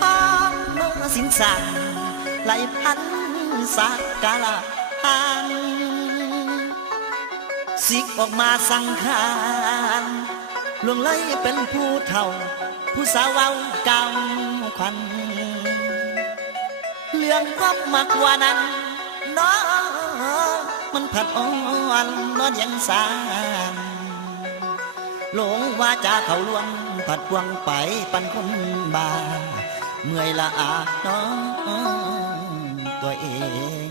ของสินสังไหลพันสักกาลานสิกออกมาสังขารลวงไหลเป็นผู้เฒ่าผู้สาวเว้าเก่าควันเรื่องความมักว่านั้นน้อมันผัดอ่อนนอนยังสานหลงว่าจะเขาลวงผัดพวงไปปันคนบาเมื่อยละอาน้องตัวเอง